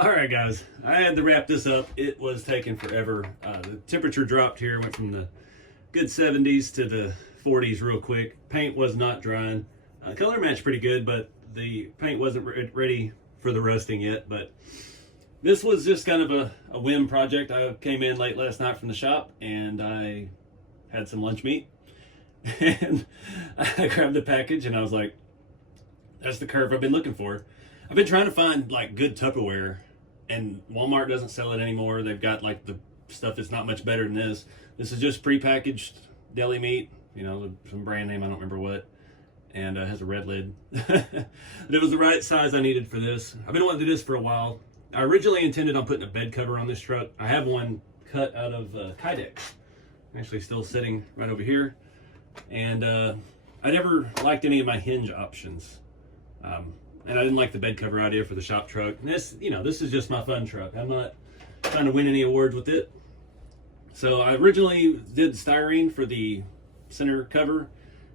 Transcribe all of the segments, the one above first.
All right, guys, I had to wrap this up. It was taking forever. The temperature dropped here, went from the good 70s to the 40s real quick. Paint was not drying. Color matched pretty good, but the paint wasn't ready for the rusting yet. But this was just kind of a whim project. I came in late last night from the shop and I had some lunch meat. And I grabbed the package and I was like, that's the curve I've been looking for. I've been trying to find like good Tupperware, and Walmart doesn't sell it anymore. They've got like the stuff that's not much better than this. This is just prepackaged deli meat, you know, some brand name, I don't remember what, and has a red lid. But it was the right size I needed for this. I've been wanting to do this for a while. I originally intended on putting a bed cover on this truck. I have one cut out of Kydex, actually still sitting right over here. And I never liked any of my hinge options. And I didn't like the bed cover idea for the shop truck. And this, you know, this is just my fun truck. I'm not trying to win any awards with it. So I originally did styrene for the center cover,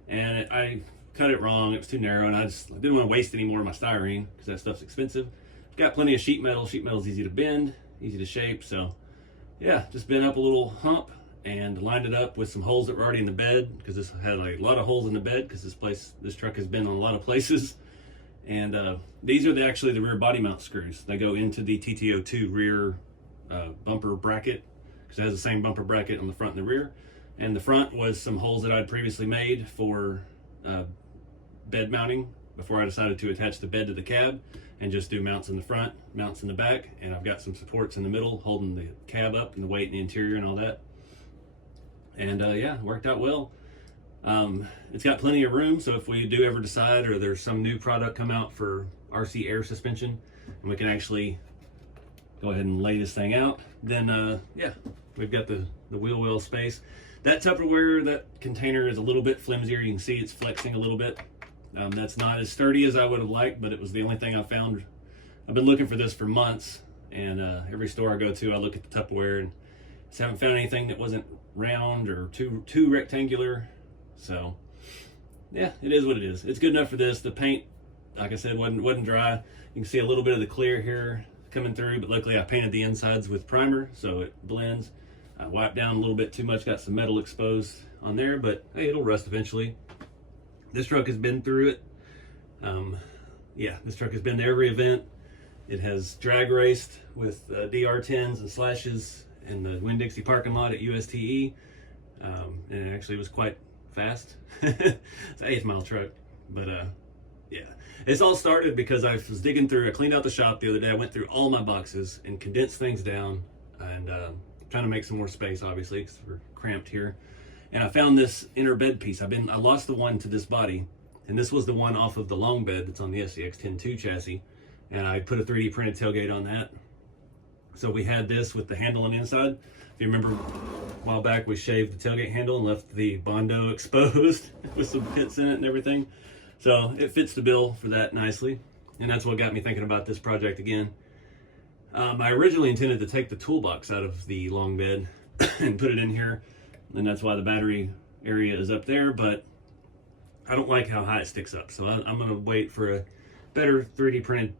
and I cut it wrong. It was too narrow, and I didn't want to waste any more of my styrene because that stuff's expensive. Got plenty of sheet metal. Sheet metal's easy to bend, easy to shape. So yeah, just bent up a little hump and lined it up with some holes that were already in the bed, because this had a lot of holes in the bed because this truck has been on a lot of places. And these are actually the rear body mount screws. They go into the TTO2 rear bumper bracket, because it has the same bumper bracket on the front and the rear. And the front was some holes that I'd previously made for bed mounting before I decided to attach the bed to the cab and just do mounts in the front, mounts in the back. And I've got some supports in the middle holding the cab up and the weight in the interior and all that. And yeah, it worked out well. It's got plenty of room, so if we do ever decide, or there's some new product come out for RC air suspension, and we can actually go ahead and lay this thing out, then yeah, we've got the wheel well space. That Tupperware, that container is a little bit flimsier. You can see it's flexing a little bit. That's not as sturdy as I would have liked, but it was the only thing I found. I've been looking for this for months, and every store I go to, I look at the Tupperware and just haven't found anything that wasn't round or too rectangular. So yeah, it is what it is. It's good enough for this. The paint, like I said, wasn't dry. You can see a little bit of the clear here coming through, but luckily I painted the insides with primer so it blends. I wiped down a little bit too much, got some metal exposed on there, but hey, it'll rust eventually. This truck has been through it. Yeah, this truck has been to every event. It has drag raced with DR10s and slashes in the Winn-Dixie parking lot at USTE. And it actually was quite fast. It's an 8 mile truck, but yeah, it's all started because I was digging through. I cleaned out the shop the other day. I went through all my boxes and condensed things down, and trying to make some more space, obviously, because we're cramped here. And I found this inner bed piece. I lost the one to this body, and this was the one off of the long bed that's on the SCX-10-2 chassis, and I put a 3D printed tailgate on that. So we had this with the handle on the inside. If you remember, a while back we shaved the tailgate handle and left the Bondo exposed with some pits in it and everything. So it fits the bill for that nicely. And that's what got me thinking about this project again. I originally intended to take the toolbox out of the long bed and put it in here. And that's why the battery area is up there, but I don't like how high it sticks up. So I'm gonna wait for a better 3D printed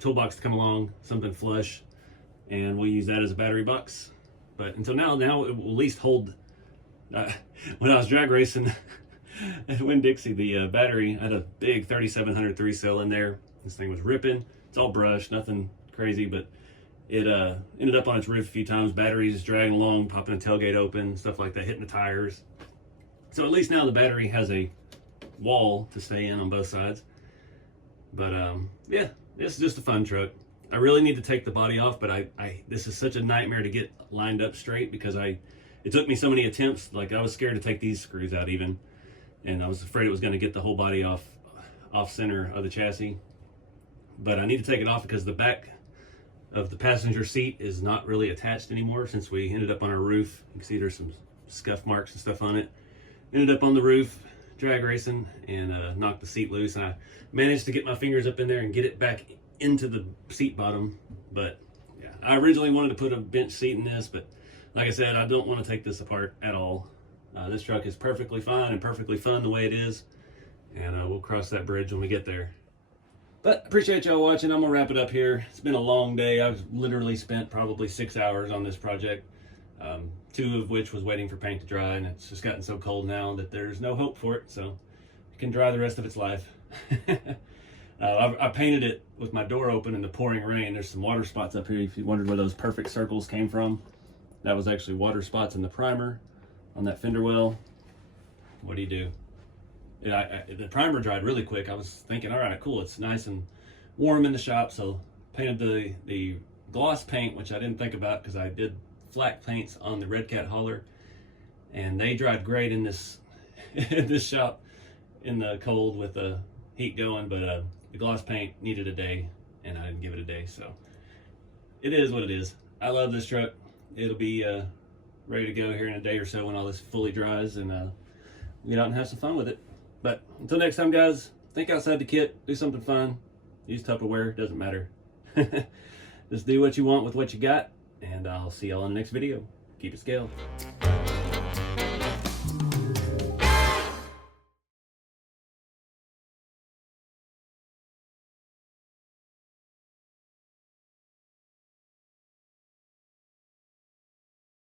toolbox to come along, something flush, and we'll use that as a battery box. But until now it will at least hold. When I was drag racing at Winn-Dixie, the battery, I had a big 3700 3-cell in there. This thing was ripping. It's all brushed, nothing crazy, but it ended up on its roof a few times. Batteries dragging along, popping a tailgate open, stuff like that, hitting the tires. So at least now the battery has a wall to stay in on both sides. But yeah, this is just a fun truck. I really need to take the body off, but this is such a nightmare to get lined up straight, because it took me so many attempts. Like, I was scared to take these screws out even, and I was afraid it was going to get the whole body off center of the chassis. But I need to take it off because the back of the passenger seat is not really attached anymore since we ended up on our roof. You can see there's some scuff marks and stuff on it. Ended up on the roof drag racing and knocked the seat loose. And I managed to get my fingers up in there and get it back into the seat bottom. But yeah, I originally wanted to put a bench seat in this, but like I said, I don't want to take this apart at all. This truck is perfectly fine and perfectly fun the way it is, and we'll cross that bridge when we get there. But appreciate y'all watching. I'm gonna wrap it up here. It's been a long day. I've literally spent probably 6 hours on this project, 2 of which was waiting for paint to dry, and it's just gotten so cold now that there's no hope for it, so it can dry the rest of its life. I painted it with my door open in the pouring rain. There's some water spots up here. If you wondered where those perfect circles came from, that was actually water spots in the primer on that fender well. What do you do? The primer dried really quick. I was thinking, all right, cool, it's nice and warm in the shop, so painted the gloss paint, which I didn't think about because I did flat paints on the Red Cat hauler, and they dried great in this in this shop in the cold with the heat going, but the gloss paint needed a day, and I didn't give it a day, so it is what it is. I love this truck. It'll be ready to go here in a day or so when all this fully dries, and get out and have some fun with it. But until next time, guys, think outside the kit, do something fun, use Tupperware, doesn't matter. Just do what you want with what you got, and I'll see y'all in the next video. Keep it scaled.